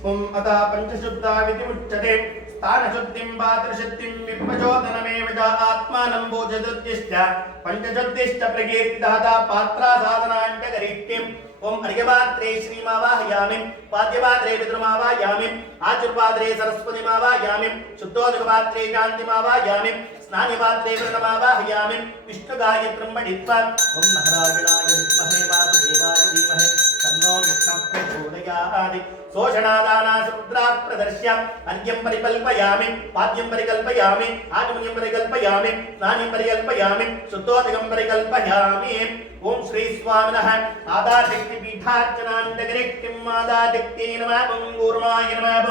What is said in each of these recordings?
अतः पंचशुद्धा विधिमुच्यते स्थानशुद्धिं वातृशुद्धिं विपचोदनमेव च आत्मानं भोजदुद्दिश्च पंचशुद्धिश्च प्रकीर्तिदाता पात्रा साधनाञ्च ओम अर्घ्यपात्रे श्रीमावाहयामि पाद्यपात्रे पितृमावाहयामि आचुर्पात्रे सरस्वतीमावाहयामि शुद्धोदकपात्रे शान्तिमावाहयामि स्नानपात्रे व्रतमावाहयामि विष्णुगायत्रं पठित्वा ओम नारायणाय विद्महे वासुदेवाय धीमहि तन्नो विष्णुः प्रचोदयात् शोषणादानासुद्रा प्रदर्श्य अर्घ्यं परिकल्पयामि पाद्यं परिकल्पयामि आचमनीयं परिकल्पयामि स्नानं परिकल्पयामि शुद्धोदकं परिकल्पयामि ओम श्री स्वामिनः आदाशक्ति पीठार्चनान्दगरिक्तिं आदाशक्ति नमः कूर्माय नमः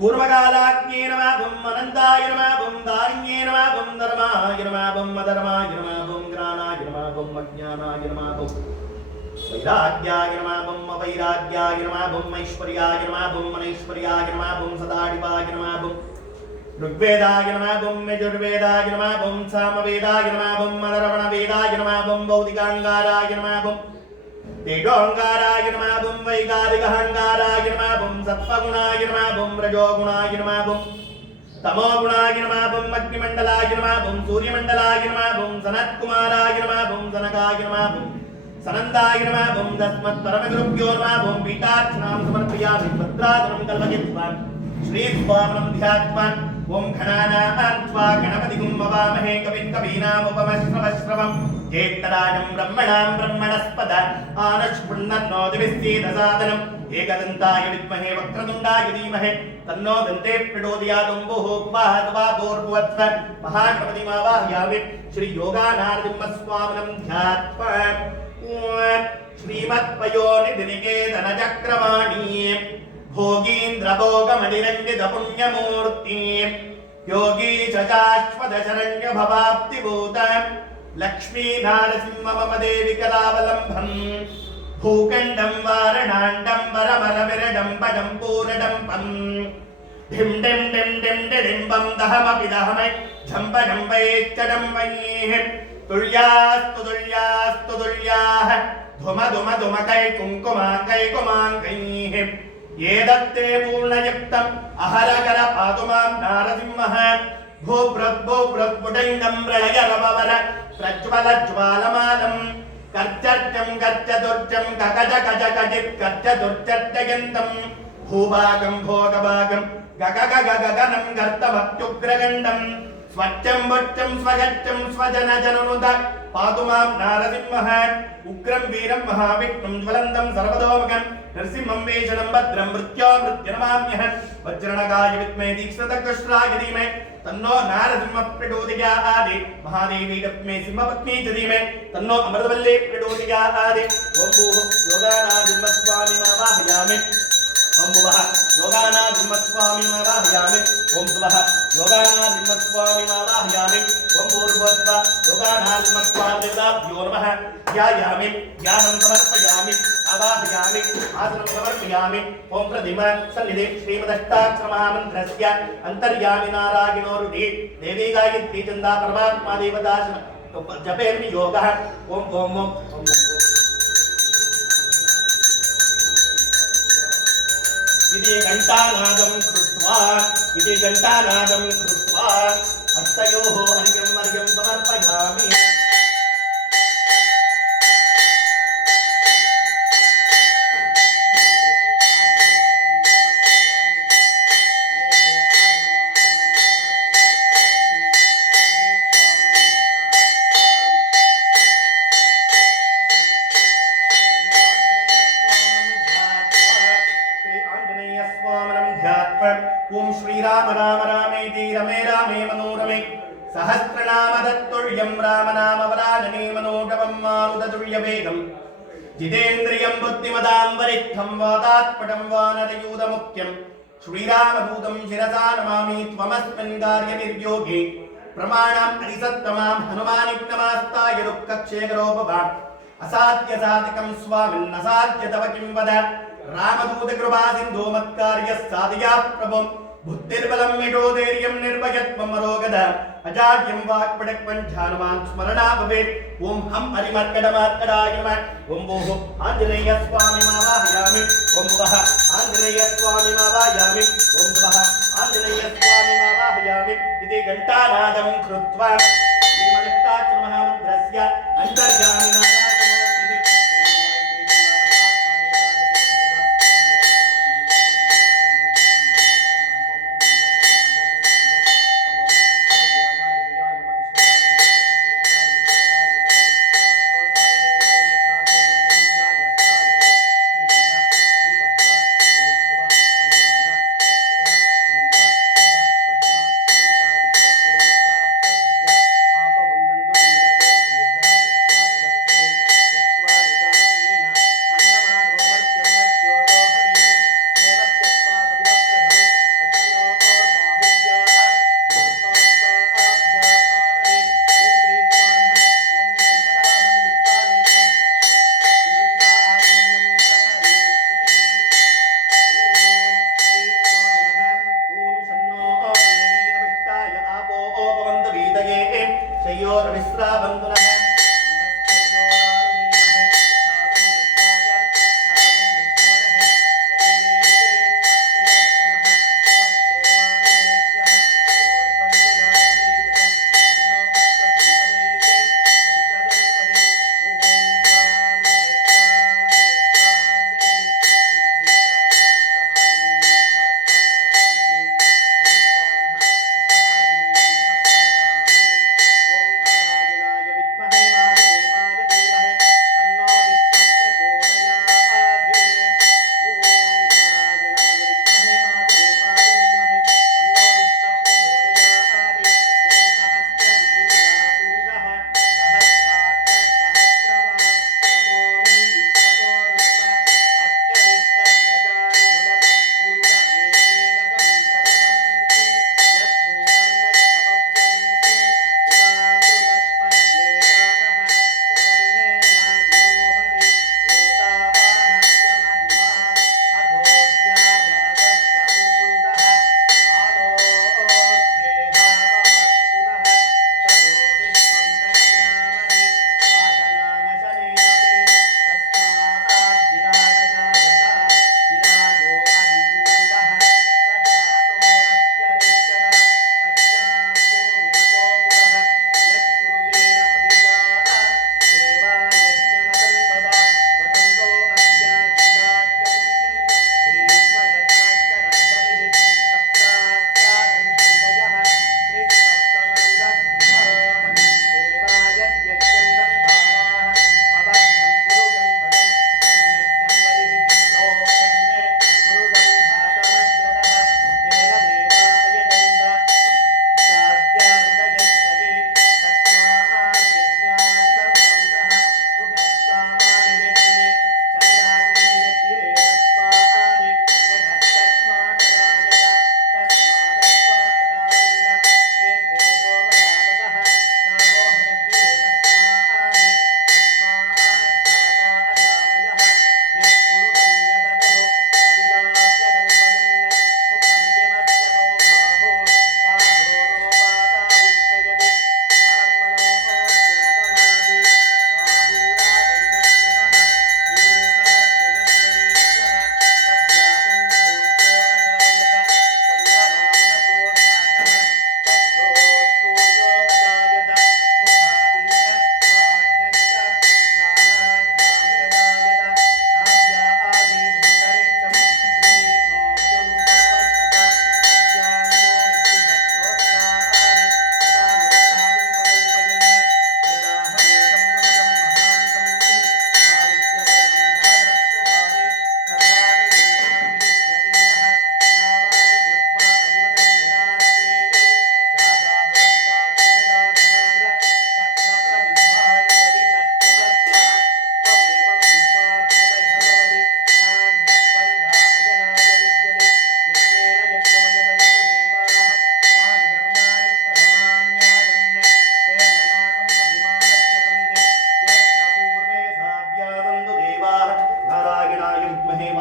कूर्मकालाग्न्ये नमः अनन्ताय नमः दारिण्ये नमः धर्माय नमः अधर्माय नमः ज्ञानाय नमः अज्ञानाय नमः वैराग्याय नमः अवैराग्याय नमः ऐश्वर्याय नमः अनैश्वर्याय नमः सदाशिवाय नमः ऋग्वेदाय नमः यजुर्वेदाय नमः सामवेदाय नमः अधर्वणवेदाय नमः भौतिकांगाराय नमः तेजोंगाराय नमः वैगारिकांगाराय नमः सत्त्वगुणाय नमः रजोगुणाय नमः तमोगुणाय नमः अग्निमण्डलाय नमः सूर्यमण्डलाय नमः सनत्कुमाराय नमः सनकाय नमः सनन्दाय नमः तस्मत्परमगुरुभ्यो नमः पीठार्चनां समर्पयामि भद्रासनं कल्पयित्वा श्री स्वामिनं ध्यात्वा ओम गणानात्वा गणपतिं भवामहे कविं कवीनामुपमश्रवश्रवं ज्येष्ठराजं ब्रह्मणां ब्रह्मणस्पद आनश्पुण्णन्नोदिविश्चेदसादनम् एकदन्ताय विद्महे वक्रतुण्डाय धीमहि तन्नो दन्ते प्रचोदयात् भूर्भुवस्सुवः महागणपतिमावाहयामि श्री योगानारसिंहस्वामिनं ध्यात्वा श्रीमत्पयोनिधिनिकेतनचक्रवाणी भोगीन्द्रभोगमणिरञ्जितपुण्यमूर्ति योगी शाश्वत शरण्य भवाप्तिभूत लक्ष्मी मम देवी कलावलम्बम् भूखण्डं वारणाण्डं वरवरविरडं पडं पूरडम्पम् धिं डिं डिं डिं डिडिम्बं दहमपि दहमै झम्पडं वैश्चडं वैः तुल्यास्तु तुल्यास्तु तुल्याः धुम धुम धुमकै कुङ्कुमाङ्कै कुमाङ्कैः ये दत्ते पूर्णयुक्तम् अहरकर पातु मां नारसिंहः भूभृद्भूभृद्भुडङ्गं प्रलयरववर प्रज्वलज्वालमालं कर्चर्चं कर्चदुर्चं ककजकजकजित् कर्चदुर्चर्चयन्तं भूभागं भोगभागं गगगगगगनं गर्तमत्युग्रगण्डं स्वच्छं वच्चं स्वगच्छं स्वजनजननुद पातु मां नारसिंहः उग्रं वीरं महाविष्णुं ज्वलन्तं सर्वतोमुखं नरसिंहं वेशनं भद्रं मृत्युनमाम्यहं वज्रणकाय विद्महे तीक्ष्णतर्कश्राय धीमहि तन्नो नारसिंहः प्रचोदयात् महादेवी तस्मै सिंहपत्नी च धीमहि तन्नो अमृतवल्ली प्रचोदयात् ओम भूः योगानादिमस्वामिमावाहयामि ओम भुवः योगानादिमस्वामिमावाहयामि ओम सुवः योगानादिमस्वामिमावाहयामि ओम भूर्भुवस्सुवः योगानादिमस्वामिभ्यो नमः ध्यायामि ध्यानं समर्पयामि आवाहयामि आसनं समर्पयामि ओम प्रतिमा सन्निधि श्रीमदष्टाक्षरमहामन्त्रस्य अन्तर्यामि नारायणो रुधि देवी गायत्री चन्दा परमात्मा देवदासन जपेर्मि योगः ओम ओम ओम ओम इति घण्टानादं कृत्वा हस्तयोः अर्घ्यं समर्पयामि ओम श्रीराम राम रामेति रमे रामे मनोरमे सहस्रनाम तत्तुल्यं रामनामवरानने मनोजवं मारुततुल्यवेगं जितेन्द्रियं बुद्धिमतां वरिष्ठं वातात्पटं वानरयूथमुख्यं श्रीरामदूतं शिरसा नमामि त्वमस्मिन् कार्यनिर्योगे प्रमाणम् अरिसत्तमां हनुमानिग्नमास्ताय दुःखक्षेकरो भव असाध्य साधकं स्वामिन् असाध्य तव किं वद रामदूत कृपा सिन्धो मत्कार्यः साधयात् प्रभुं बुद्धिर्बलं यशोधैर्यं निर्भयत्वं अरोगध अजाड्यं वाक्पटक्वं ध्यानवान् स्मरणा भवेत् ओम हम हरिमर्कटमार्कटाय नमः ओम भोः आञ्जनेयस्वामिमावाहयामि ओम भुवः आञ्जनेयस्वामिमावाहयामि ओम भुवः आञ्जनेयस्वामिमावाहयामि इति घण्टानादं कृत्वा श्रीमदष्टाक्षरमहामन्त्रस्य अन्तर्यामिना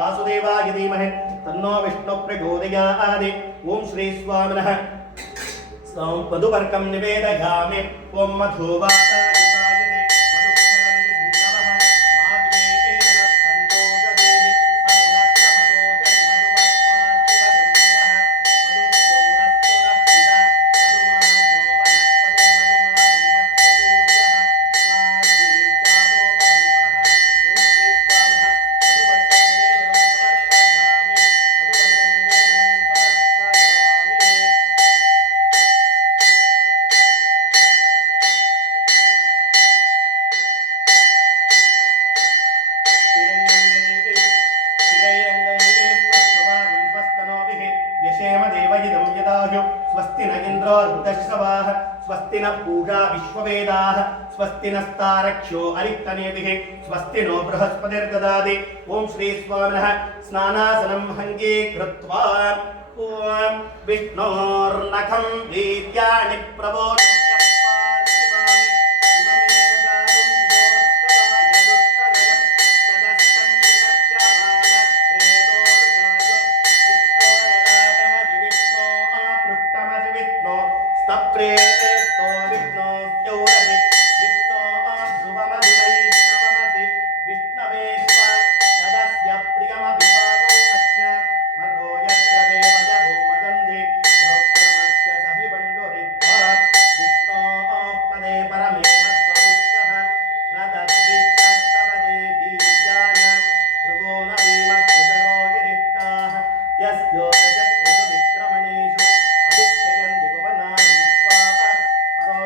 वासुदेवाय धीमहि तन्नो विष्णु प्रचोदयात् ओम श्री स्वामिनः मधुवर्कं निवेदयामि ओम मधुवातायुतायते मधुक्षरन्ति सिन्धवः माद्वेतेन सन्दोषदेहि मधुनक्रमदोषं मधुवत्पार्थिवगम्भीरः मधुद्यौरस्तु नः पिता मधुमानो वनस्पतिर्मधुमाधुमस्तदूर्यः मादीर्घावो बन्धुनः ओम श्री स्वामिनः मधुवर्कं निवेदनं समर्पयामि मधुवर्कं निवेदनं समर्पयामि व्यशेम देवयिदं यदाह्यो स्वस्ति न इन्द्रो वृद्धश्रवाः स्वस्ति न पूषा विश्ववेदाः स्वस्ति नस्तारक्ष्यो अरिक्तनेभिः स्वस्ति नो बृहस्पतिर्ददाति ॐ श्री स्वामिनः स्नानासनं हङ्गीकृत्वा ॐ विष्णोर्नखं वीर्याणि प्रबोध्य पार्थिवानि इममेव जातुं योस्तवाय दुस्तरयं तदस्तं विदक्रमाणस्त्रेदोर्गायो विष्णोरदातमधि विष्णो अपृष्टमधि विष्णो स्तप्रेतो विष्णो स्यौरधि विष्णो ध्रुवमधि वैष्णवमधि विष्णवे तदस्य प्रियमभिपादो अस्य मरो यत्र देवयभो वदन्ति प्रोक्रमस्य सभिबण्डुरित्वा विष्णोः पदे परमेश्वरः न तद्विष्णस्तवदे बीजाय भृगो न भीमकुदरो गिरिष्टाः यस्योरजत्रिषु विक्रमणेषु अभिक्षयन्ति भुवनानि विश्वाः परो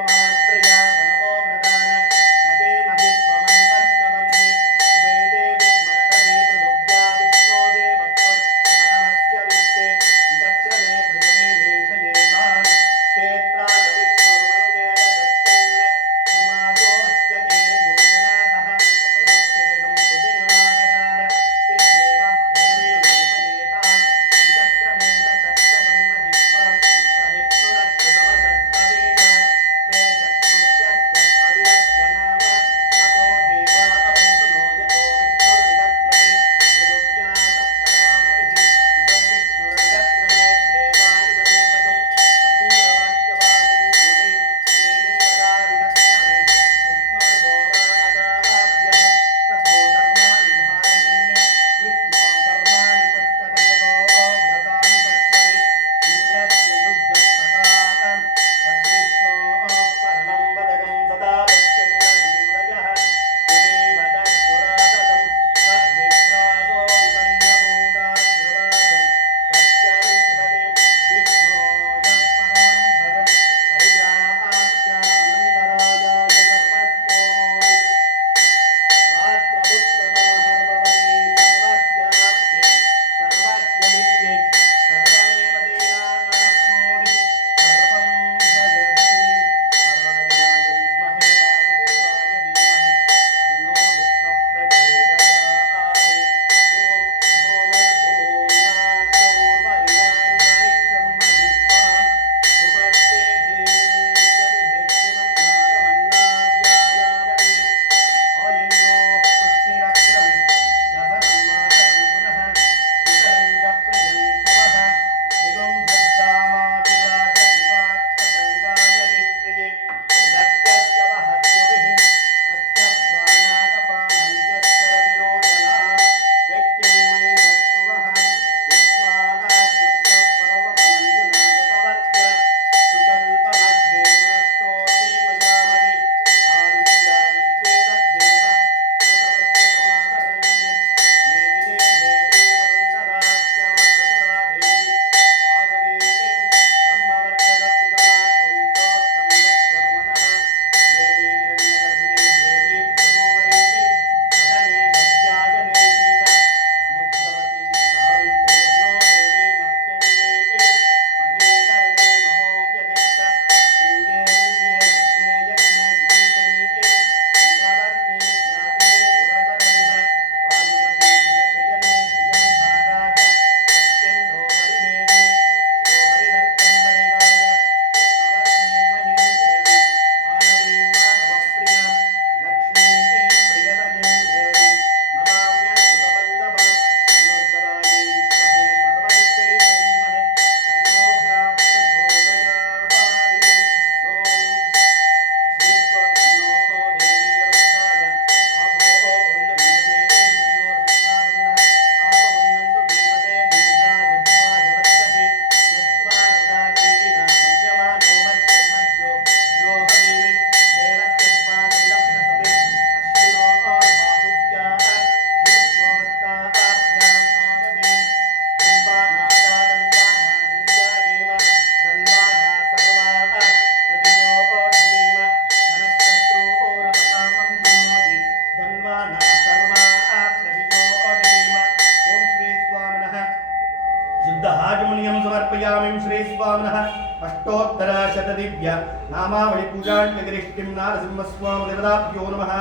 राजमुनियं समर्पयामि श्री स्वामिनः अष्टोत्तरशतदिव्य नामावळि पूजान्यगरिष्टिं नारसिंहस्वामी देवताभ्यो नमः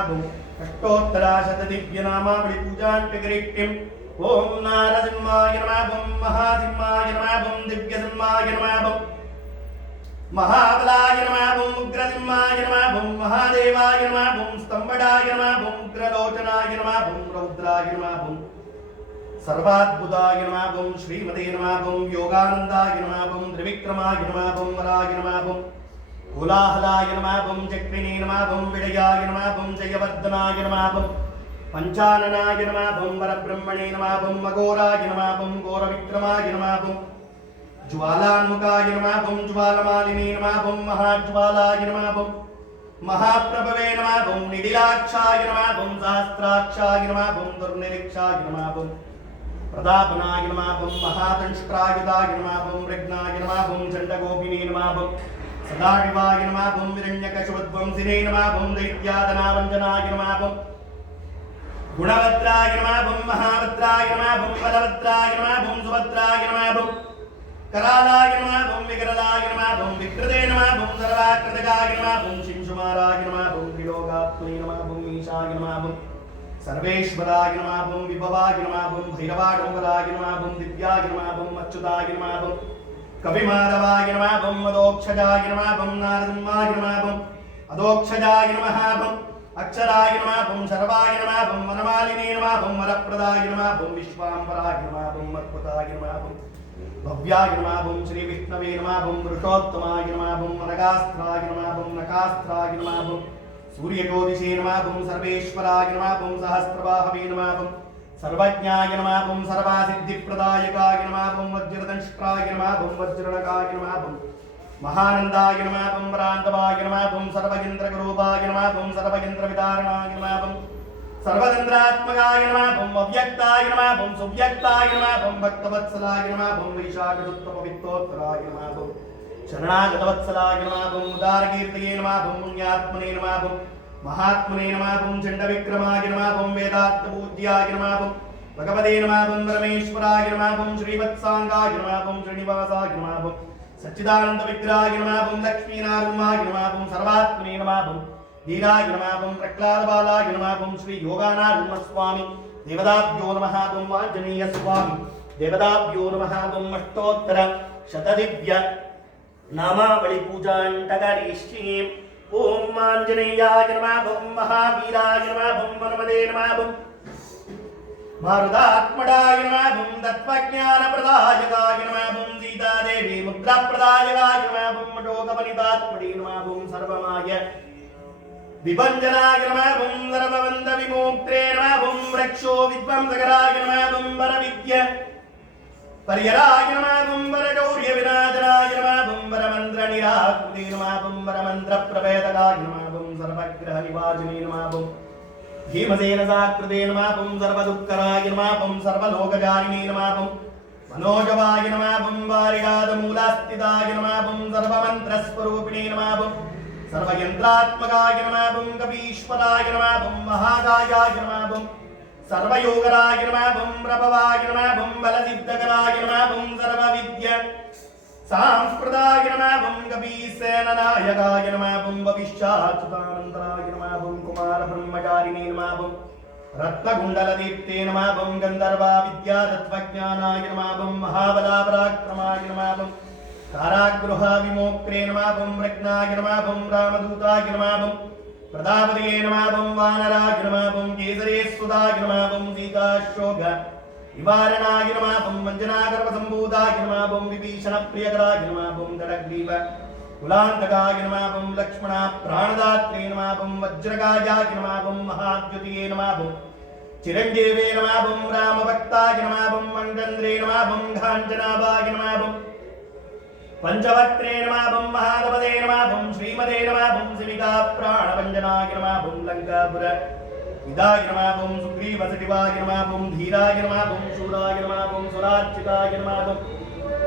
अष्टोत्तरशतदिव्य नामावळि पूजान्यगरिष्टिम् ओम नारसिंहाय नमः ओम महासिंहाय नमः ओम दिव्यसिंहाय नमः ओम महाबलाय नमः ओम उग्रसिंहाय नमः ओम महादेवाय नमः ओम स्तंभडाय नमः ओम उग्रलोचनाय नमः ओम रौद्राय नमः ओम सर्वाद्भुताय नमः ओम श्रीमते नमः ओम योगानंदाय नमः ओम त्रिविक्रमाय नमः ओम वराय नमः ओम कोलाहलाय नमः ओम चक्रिणे नमः ओम विजयाय नमः ओम जयवर्धनाय नमः ओम पंचाननाय नमः ओम वरब्रह्मणे नमः ओम अघोराय नमः ओम घोरविक्रमाय नमः ओम ज्वालान्मुखाय नमः ओम ज्वालमालिने नमः ओम महाज्वालाय नमः ओम महाप्रभवे नमः ओम निडिलाक्षाय नमः ओम सहस्राक्षाय नमः ओम दुर्निरीक्षाय नमः ओम प्रतापनाय नमः ओम महादंष्ट्रायुधाय नमः ओम मृग्नाय नमः ओम चण्डगोपिने नमः ओम सदाशिवाय नमः ओम हिरण्यकशुध्वंसिने नमः ओम दैत्यादनावञ्जनाय नमः ओम गुणवत्राय नमः ओम महावत्राय नमः ओम बलवत्राय नमः ओम सुभद्राय नमः ओम करालाय नमः ओम विकरलाय नमः ओम विकृते नमः ओम सर्वाकृतकाय नमः ओम शिंशुमाराय नमः ओम त्रिलोकात्मने नमः ओम ईशाय नमः ओम सर्वेश्वराय नमः ओम विभवाय नमः ओम भैरवाडम्बराय नमः ओम दिव्याय नमः ओम अच्युताय नमः ओम कविमाधवाय नमः ओम अदोक्षजाय नमः ओम नारसिंहाय नमः ओम अदोक्षजाय नमः ओम अक्षराय नमः ओम सर्वाय नमः ओम वनमालिने नमः ओम वरप्रदाय नमः ओम विश्वाम्बराय नमः ओम अद्भुताय नमः ओम भव्याय नमः ओम श्री विष्णवे नमः ओम पुरुषोत्तमाय नमः ओम नगास्त्राय नमः ओम नकास्त्राय नमः ओम सूर्यज्योतिषे नमः ओम सर्वेश्वराय नमः ओम सहस्रबाहवे नमः ओम सर्वज्ञाय नमः ओम सर्वसिद्धिप्रदायकाय नमः ओम वज्रदंष्ट्राय नमः ओम वज्रणकाय नमः ओम महानंदाय नमः ओम वरांतवाय नमः ओम सर्वयंत्रगरूपाय नमः ओम सर्वयंत्रविदारणाय नमः ओम सर्वतंत्रात्मकाय नमः ओम अव्यक्ताय नमः ओम सुव्यक्ताय नमः ओम भक्तवत्सलाय नमः ओम वैशाखदुत्तपवित्रोत्तराय नमः ओम शरणागतवत्सलाय नमः ओम उदारकीर्तये नमः ओम पुण्यात्मने नमः ओम महात्मने नमः ओम चण्डविक्रमाय नमः ओम वेदान्तपूज्याय नमः ओम भगवते नमः ओम परमेश्वराय नमः ओम श्रीवत्सांगाय नमः ओम श्रीनिवासाय नमः ओम सच्चिदानंद विग्रहाय नमः ओम लक्ष्मीनारायणाय नमः ओम सर्वात्मने नमः ओम धीराय नमः ओम प्रह्लाद बालाय नमः ओम श्री योगानंद स्वामी देवताभ्यो नमः ओम आंजनेय स्वामी देवताभ्यो नमः ओम अष्टोत्तर शतदिव्य नामावळि पूजान्यगरिष्ये ओम आंजनेयाय नमः ओम महावीराय नमः ओम हनुमते नमः ओम मारुदात्मडाय नमः ओम तत्त्वज्ञानप्रदायकाय नमः ओम सीतादेवी मुद्राप्रदायकाय नमः ओम मटोकवनितात्मने नमः ओम सर्वमाय विभञ्जनाय नमः ओम सर्वबन्धविमोक्त्रे नमः ओम वृक्षो विद्वंसकराय नमः ओम वरविद्य पर्यराय नमः ओम वरगौर्यविनाशनाय नमः ओम वरमन्त्रनिराकृते नमः ओम वरमन्त्रप्रभेदकाय नमः ओम सर्वग्रहनिवासिने नमः ओम भीमसेनसाकृते नमः ओम सर्वदुःखराय नमः ओम सर्वलोकजारिणे नमः ओम मनोजवाय नमः ओम वारिगादमूलास्थिताय नमः ओम सर्वमन्त्रस्वरूपिणे नमः ओम सर्वयंत्रात्मकाय नमः ओम कपीश्वराय नमः ओम महाकायाय नमः ओम सर्वयोगराय नमः ओम प्रभवाय नमः ओम बलसिद्धकराय नमः ओम सर्वविद्य सांस्कृताय नमः ओम कपीसेननायकाय नमः ओम भविष्याच्युतानंदराय नमः ओम कुमारब्रह्मचारिणे नमः ओम रत्नकुण्डलदीप्ते नमः ओम गन्धर्वा विद्यातत्त्वज्ञानाय नमः ओम महाबलापराक्रमाय नमः ओम कारागृह विमोक्त्रे नमः ओम मृग्नाय नमः ओम रामदूताय नमः ओम प्रदापदये नमः ओम वानराय नमः ओम केसरेश्वराय नमः ओम सीताशोक निवारणाय नमः ओम वञ्जनागर्भसम्भूताय नमः ओम विभीषणप्रियकराय नमः ओम गडग्रीव कुलान्तकाय नमः ओम लक्ष्मण प्राणदात्रे नमः ओम वज्रकायाय नमः ओम महाद्युतिये नमः ओम चिरञ्जीवे नमः ओम रामभक्ताय नमः ओम मङ्गन्द्रे नमः ओम घाञ्जनाभाय नमः ओम पंचवक्त्रे नमः ओम महागवते नमः ओम श्रीमते नमः ओम शिविका प्राणभञ्जनाय नमः ओम लंकापुर विदाय नमः ओम सुग्रीवसटिवाय नमः ओम धीराय नमः ओम शूराय नमः ओम सुरार्चिताय नमः ओम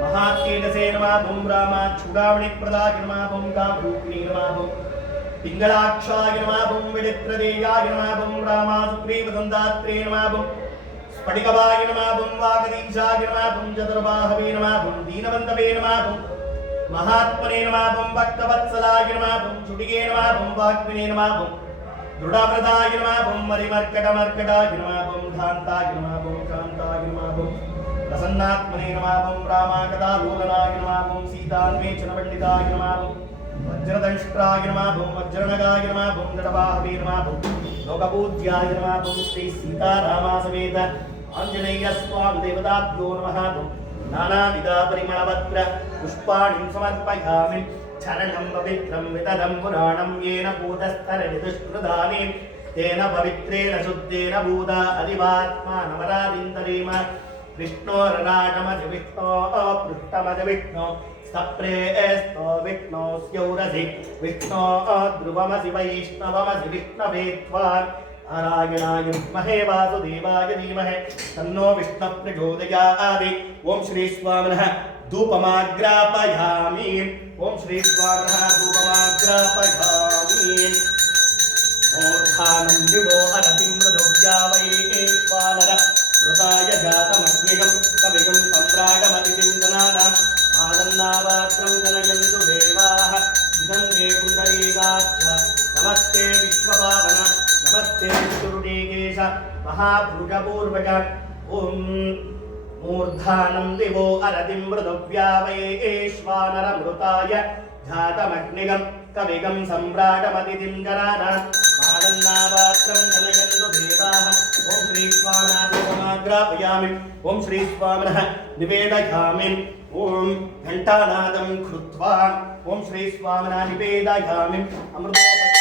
महाकेतसे नमः ओम रामाच्युतामणिप्रदाय नमः ओम कामरूपिणे नमः ओम पिङ्गलाक्षाय नमः ओम विडित्रदेयाय नमः ओम रामासुग्रीवसन्दात्रे नमः ओम स्फटिकवाय नमः बुं वागदीशाय नमः बुं चतुर्बाहवे नमः बुं दीनबन्धवे नमः बुं महात्मने नमः बुं भक्तवत्सलाय नमः बुं चुटिगे नमः बुं वाग्मिने नमः बुं दृढव्रताय नमः बुं मरिमर्कटमर्कटाय नमः बुं धान्ताय नमः बुं कान्ताय नमः बुं प्रसन्नात्मने नमः बुं रामाकदालोलनाय नमः बुं सीतान्वेषणपण्डिताय नमः बुं वज्रदंष्ट्राय नमः बुं वज्रनगाय नमः बुं दृढबाहवे नमः बुं लोकपूज्याय नमः बुं श्री सीतारामासमेत आञ्जनेयस्वामी देवताभ्यो नमः बुं नानाविध परिमलपत्र पुष्पाणि समर्पयामि चरणं पवित्रं विततं पुराणं येन भूतस्थलनिदुष्कृतानि तेन पवित्रेण शुद्धेन भूता अधिवात्मानमरादिन्तरेम विष्णोरनाटमज विष्णो पृष्ठमज विष्णो सप्रेस्तो विष्णो स्यौरसि विष्णो ध्रुवमसि वैष्णवमसि विष्णवे त्वा नारायणाय विद्महे वासुदेवाय धीमहि तन्नो विष्णुः प्रचोदयात् ओम श्री स्वामिनः धूपमाग्रापयामि ओम श्री स्वामिनः धूपमाग्रापयामि मूर्धानं दिवो अरतिं मृदुव्यावयेश्वानर कृताय जातमग्निगं कविगं सम्राटमतिथिं जनानाम् आनन्दापात्रं जनयन्तु देवाः इदं मे पुण्डरीकाच्च नमस्ते विश्वपावन नमस्ते विष्णुरुडीकेश महाभुजपूर्वज ॐ मूर्धानं दिवो अरतिं मृदुव्यावयेश्वानरमृताय जातमग्निगं कविगं सम्राटमतिथिं जनानाम् आनन्दापात्रं जनयन्तु देवाः ॐ श्री स्वामिनः धूपमाग्रापयामि ॐ श्री स्वामिनः निवेदयामि ॐ घण्टानादं कृत्वा ॐ श्री स्वामिनः निवेदयामि अमृतोपस्थिताय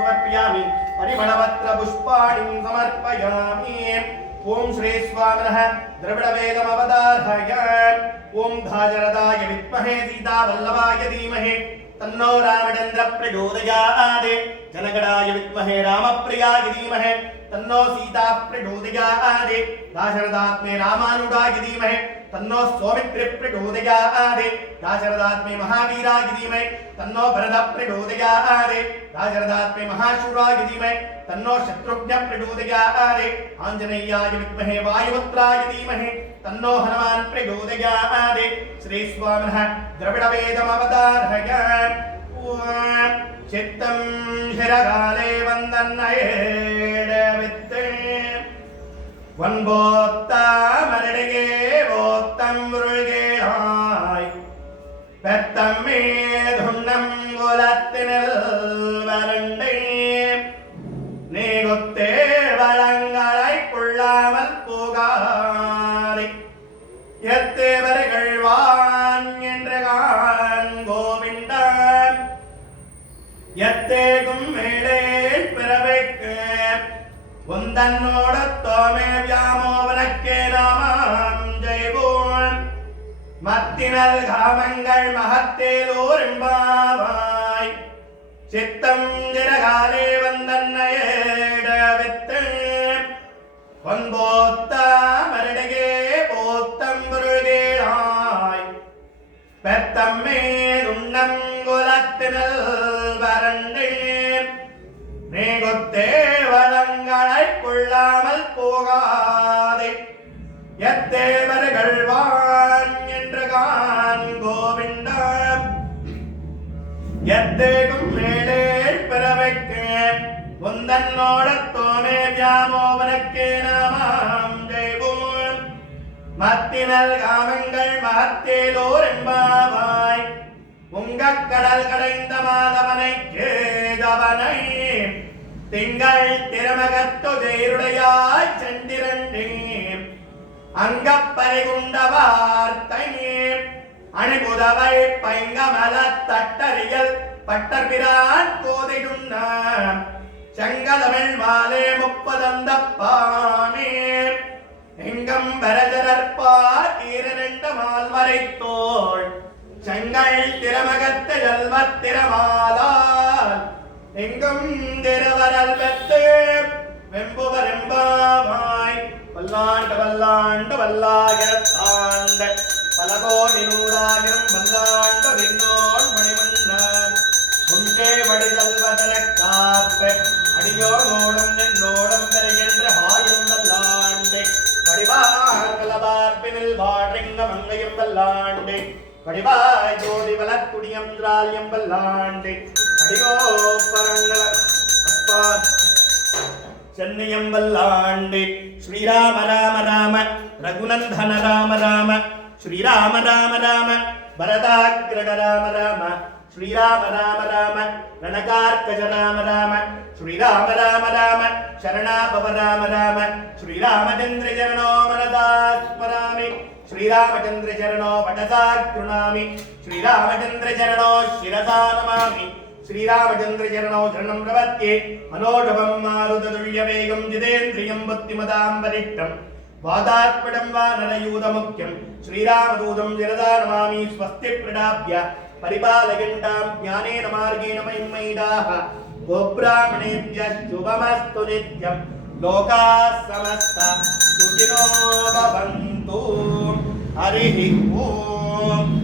समर्पयामि परिमलपत्र पुष्पाणि समर्पयामि ओम श्री स्वामिनः द्रविडवेदमवदारय ओम धाजरदाय विद्महे सीतावल्लभाय धीमहि तन्नो रामचन्द्र प्रचोदयात् जनगणाय विद्महे रामप्रियाय धीमहि तन्नो सीता प्रचोदयात् दाशरथात्मे रामानुजाय धीमहि तन्नो सौमित्र प्रचोदयात् दाशरथात्मे महावीराय धीमहि तन्नो भरत प्रचोदयात् दाशरथात्मे महाशूराय धीमहि तन्नो शत्रुघ्न प्रचोदयात् आंजनेयाय विद्महे वायुपुत्राय धीमहि तन्नो हनुमान् प्रचोदयात् श्री स्वामिनः द्रविडवेदमवदारय चित्तं शिरकाले वन्दन्नयेडवित्ते वन्बोत्तमरडिगे बोत्तम्बुरुळ्गेळाय பெத்தம்மே துண்ணம் குலத்தினில் வரண்டே நீகுத்தே வளங்களை கொள்ளாமல் போகாதே எத்தேவர்கள் வான் என்று கான் கோவில் எத்தேகும் மேலே பிறவைக்கு உந்தன்னோடத்தோமே வியாமோவனக்கே நாமாம் ஜெய்வோம் மத்தினல் காமங்கள் மகத்தேலோர் என்பாவாய் சித்தம் ஜிரகாலே வந்தன்னையேடவித்து பொன்போத்தா மருடகே போத்தம் புருகேளாய் பெத்தம்மே துண்ணம் குலத்தினல் வறண்டு நீகுத்தே வளங்களை கொள்ளாமல் போகாதே எத்தேவர்கள் வான் என்று கான் கோவிந்தா எத்தேகும் மேலே பிறவைக்கு உந்தன்னோடத்தோமே வியாமோவனக்கே நாமாம் ஜெய்வோம் மத்தினல் காமங்கள் மகத்தேலோர் என்பாவாய் உங்கக் கடல் கடைந்த மாதவனை கேதவனை திங்கள் திருமகத்து ஜெயருடையாய் சென்றிரண்டே அங்கப்பறை குண்ட வார்த்தை அணிபுதவை பைங்கமல தட்டறியல் பட்டர்பிரான் கோதையுண்ண செங்கதமிழ் மாலே முப்பதந்த பானே எங்கம் பரஜரற்பார் ஈரண்ட மால்வரை தோள் செங்கல் திரமகத்து ஜல்வத்திரமாலால் எங்கும் திருவரல் பெத்து வெம்புவரெம்பாவாய் வல்லாண்டு வல்லாண்டு வல்லாயிரத்தாண்ட பல கோடி நூறாயிரம் வல்லாண்டு விண்ணோன் மணிமன்னான் முன்பே வடிதல்வதர காப்ப அடியோனோடும் நின்னோடும் பெறுகின்ற ஆயிரம் வல்லாண்டே படிவார்கலபார்பினில் வாழிங்க மங்கையும் வல்லாண்டே படிவாய் ஜோதி வளத்துடியம் திராலியம் வல்லாண்டே அடியோ பரங்கள அப்பா சென்னியம் வல்லாண்டே ஸ்ரீராம ராம ராம ரகுநந்தன ராம ராம ஸ்ரீராம ராம ராம பரதாக்ரண ராம ராம ஸ்ரீராம ராம ராம ரணகார்கஜ ராம ராம ஸ்ரீராம ராம ராம சரணாபவ ராம ராம ஸ்ரீராமச்சந்திர சரணோ மனதாஸ்மராமி ஸ்ரீராமச்சந்திர சரணோ படசாக்ருணாமி ஸ்ரீராமச்சந்திர சரணோ சிரசா நமாமி ஸ்ரீராமச்சந்திர சரணோ சரணம் பிரபத்யே மனோஜவம் மாருததுல்ய வேகம் ஜிதேந்திரியம் புத்திமதாம் வரிஷ்டம் வாதாத்மடம் வானரயூத முக்கியம் ஸ்ரீராமதூதம் ஜனதா நமாமி ஸ்வஸ்தி பிரணாப்ய परिपालयन्तां ज्ञानेन मार्गेण महिमैदाः गोब्राह्मणेभ्यः शुभमस्तु नित्यं लोकाः समस्ताः सुखिनो भवन्तु हरिः ओम्।